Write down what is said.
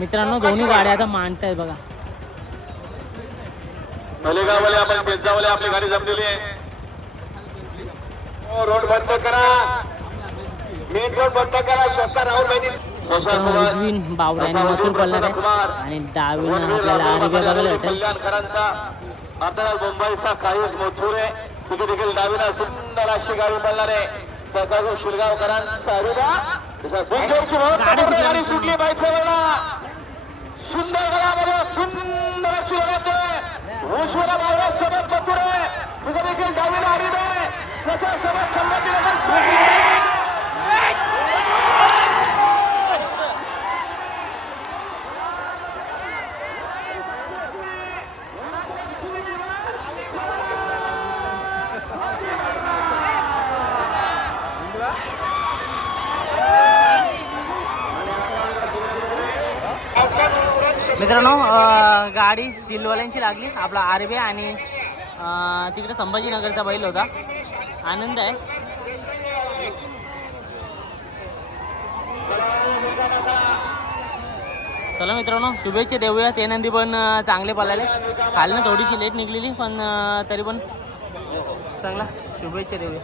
मित्रांनो दोन्ही गाड्या आता मांडतायत बघा. मलेगावले आपण पेजावले आपली गाडी जमलेली आहे. रोड बंद करा, मेन रोड बंद करा. स्वतः राहुल बहिणी उजवीन बावड्याने मथुर पडणार आहे आणि डावीनं आपल्याला आरबी बघायला भेटेल. कल्याणकरांचा आता मुंबईचा काहीच मथुर आहे. तिथे देखील डावीनं सुंदर अशी गाडी पडणार आहे. सकाळ शिलगावकरांचा गाडी सुटली बायकोला. सुंदर गळामध्ये सुंदर अशी उज्ज्वला बावडा सोबत मथुर आहे. तिथे देखील डावीनं आरबी आहे. त्याच्या सोबत संमती मित्रांनो गाडी शिलवाल्यांची लागली. आपला आरबी आणि तिकडे संभाजीनगरचा बैल होता. आनंद आहे. चला मित्रांनो शुभेच्छा देऊया. ते नंदी पण चांगले पळाले. खालनं थोडीशी लेट निघलेली पण तरी पण चांगला शुभेच्छा देऊया.